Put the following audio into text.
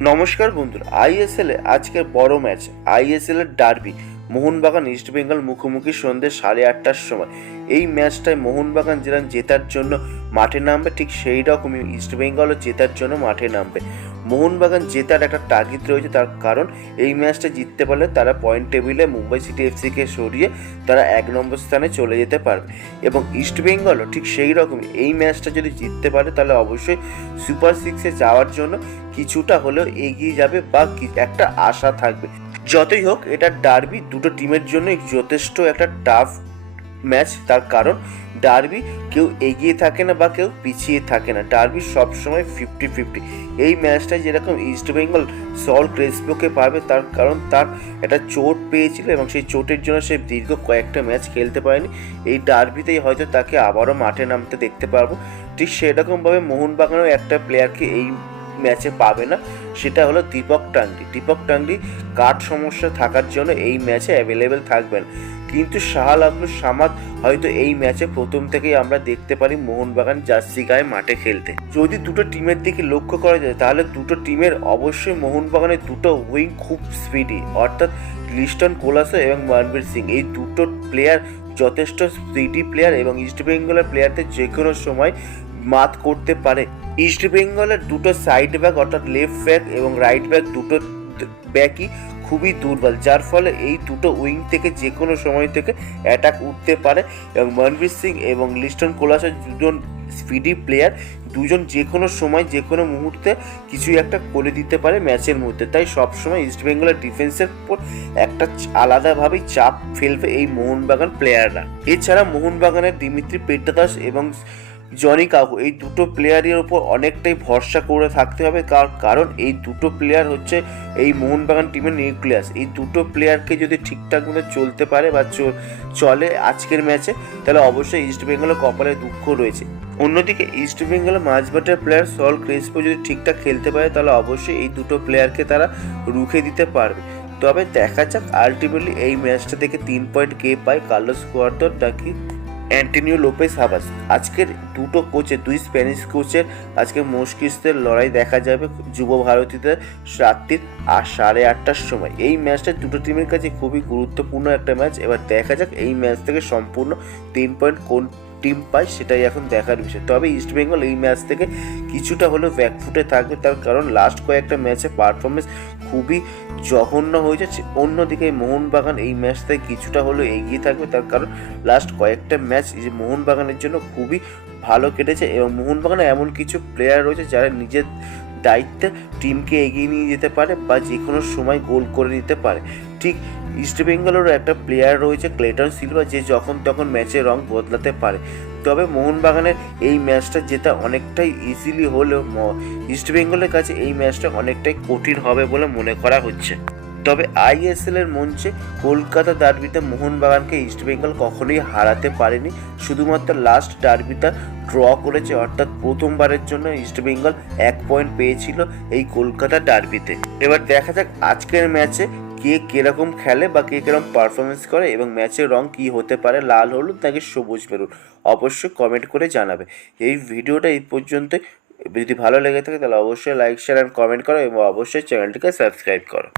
নমস্কার বন্ধুরা আইএসএল এ আজকের বড় ম্যাচ আইএসএল এর ডার্বি, মোহনবাগান ইস্ট বেঙ্গল মুখোমুখি সন্ধ্যে সাড়ে আটটার সময়। এই ম্যাচটায় মোহনবাগান যেরকম জেতার জন্য মাঠে নামবে, ঠিক সেই রকমই ইস্ট বেঙ্গলও জেতার জন্য মাঠে নামবে। মোহনবাগান জেতার একটা টার্গেট রয়েছে, তার কারণ এই ম্যাচটা জিততে পারলে তারা পয়েন্ট টেবিলে মুম্বাই সিটি এফসিকে সরিয়ে তারা এক নম্বর স্থানে চলে যেতে পারবে। এবং ইস্টবেঙ্গলও ঠিক সেই রকমই এই ম্যাচটা যদি জিততে পারে, তাহলে অবশ্যই সুপার সিক্সে যাওয়ার জন্য কিছুটা হলেও এগিয়ে যাবে বা একটা আশা থাকবে। যতই হোক, এটা ডার্বি দুটো টিমের জন্য যথেষ্ট একটা টাফ ম্যাচ তার কারণ ডার্বি কেউ এগিয়ে থাকে না বা কেউ পিছিয়ে থাকে না। ডার্বি সবসময় ফিফটি ফিফটি এই ম্যাচটা যেরকম ইস্ট বেঙ্গল সল ক্রেসপোকে পাবে, তার কারণ তার একটা চোট পেয়েছিল এবং সেই চোটের জন্য সে দীর্ঘ কয়েকটা ম্যাচ খেলতে পারেনি। এই ডার্বিতেই হয়তো তাকে আবারও মাঠে নামতে দেখতে পারব। ঠিক সেরকমভাবে মোহনবাগানও একটা প্লেয়ারকে এই ম্যাচে পাবে না, সেটা হলো দীপক টাংরি। দীপক টাংরি কাঠ সমস্যা থাকার জন্য এই ম্যাচে অ্যাভেলেবেল থাকবেন। কিন্তু শাহাল আব্দুল সামাদ হয়তো এই ম্যাচে প্রথম থেকেই আমরা দেখতে পারি মোহনবাগান জার্সি গায়ে মাঠে খেলতে। যদি দুটো টিমের দিকে লক্ষ্য করা যায়, তাহলে দুটো টিমের অবশ্যই মোহনবাগানের দুটো উইং খুব স্পিডি অর্থাৎ লিস্টন কোলাসো এবং মনবীর সিং। এই দুটো প্লেয়ার যথেষ্ট স্পিডি প্লেয়ার এবং ইস্ট বেঙ্গলের প্লেয়ারদের যে কোনো সময় মাত করতে পারে। ইস্ট বেঙ্গলের দুটো সাইড ব্যাক অর্থাৎ লেফট ব্যাক এবং রাইট ব্যাক দুটো ব্যাকই খুবই দুর্বল। যার ফলে এই দুটো উইং থেকে যে কোনো সময় থেকে অ্যাটাক উঠতে পারে এবং মনবীর সিং এবং লিস্টন কোলাসের দুজন স্পিডি প্লেয়ার দুজন যে কোনো সময় যে কোনো মুহূর্তে কিছু একটা করে দিতে পারে ম্যাচের মধ্যে। তাই সবসময় ইস্ট বেঙ্গলের ডিফেন্সের উপর একটা আলাদাভাবেই চাপ ফেলবে এই মোহনবাগান প্লেয়াররা এছাড়া মোহনবাগানের দিমিত্রি পেট্টাদাস এবং জনি কাকু, এই দুটো প্লেয়ারের ওপর অনেকটাই ভরসা করে থাকতে হবে। কার- কারণ এই দুটো প্লেয়ার হচ্ছে এই মোহনবাগান টিমের নিউক্লিয়াস এই দুটো প্লেয়ারকে যদি ঠিকঠাক চলতে পারে বা চলে আজকের ম্যাচে তাহলে অবশ্যই ইস্ট বেঙ্গলের কপালে দুঃখ রয়েছে। অন্যদিকে ইস্ট বেঙ্গলের মাঝবাটের প্লেয়ার সল ক্রেসপো যদি ঠিকঠাক খেলতে পারে, তাহলে অবশ্যই এই দুটো প্লেয়ারকে তারা রুখে দিতে পারবে। তবে দেখা যাক আলটিমেটলি এই ম্যাচটা থেকে তিন পয়েন্ট কে পায় কার্লোস কোয়ার্তর নাকি অ্যান্টনিও লোপেস হাবাস। আজকের দুটো কোচে দুই স্প্যানিশ কোচের আজকে মুশকিসদের লড়াই দেখা যাবে যুব ভারতীদের রাত্রির আর সাড়ে আটটার সময়। এই ম্যাচটা দুটো টিমের কাছে খুবই গুরুত্বপূর্ণ একটা ম্যাচ এবার দেখা যাক এই ম্যাচ থেকে সম্পূর্ণ তিন পয়েন্ট কোন টিম পায়, সেটাই এখন দেখার বিষয়। তবে ইস্ট বেঙ্গল এই ম্যাচ থেকে কিছুটা হলেও ব্যাকফুটে থাকবে। তার কারণ লাস্ট কয়েকটা ম্যাচে পারফরমেন্স খুবই জঘন্য হয়ে যাচ্ছে। অন্যদিকে মোহনবাগান এই ম্যাচ থেকে কিছুটা হলেও এগিয়ে থাকবে, তার কারণ লাস্ট কয়েকটা ম্যাচ যে মোহনবাগানের জন্য খুবই ভালো কেটেছে এবং মোহনবাগানে এমন কিছু প্লেয়ার রয়েছে যারা নিজের দায়িত্বে টিমকে এগিয়ে নিয়ে যেতে পারে বা যে কোনো সময় গোল করে নিতে পারে। ঠিক ইস্ট বেঙ্গলেরও একটা প্লেয়ার রয়েছে ক্লেটন সিলভা যে যখন তখন ম্যাচের রং বদলাতে পারে। তবে মোহনবাগানের এই ম্যাচটা জেতা অনেকটাই ইজিলি হলেও ম- ইস্ট বেঙ্গলের কাছে এই ম্যাচটা অনেকটাই কঠিন হবে বলে মনে করা হচ্ছে। তবে আইএসএল এর মঞ্চে কলকাতা ডার্বিতে মোহনবাগানকে ইস্ট বেঙ্গল কখনোই হারাতে পারেনি। শুধুমাত্র লাস্ট ডার্বিটা ড্র করেছে, অর্থাৎ প্রথমবারের জন্য ইস্ট বেঙ্গল এক পয়েন্ট পেয়েছিল এই কলকাতা ডার্বিতে এবার দেখা যাক আজকের ম্যাচে কে কীরকম খেলে বা কে কীরকম পারফরমেন্স করে এবং ম্যাচের রং কি হতে পারে, লাল, হলুদ নাকি সবুজ বেরুন, অবশ্যই কমেন্ট করে জানাবে। এই ভিডিওটা এই পর্যন্ত যদি ভালো লেগে থাকে তাহলে অবশ্যই লাইক শেয়ার অ্যান্ড কমেন্ট করো এবং অবশ্যই চ্যানেলটিকে সাবস্ক্রাইব করো।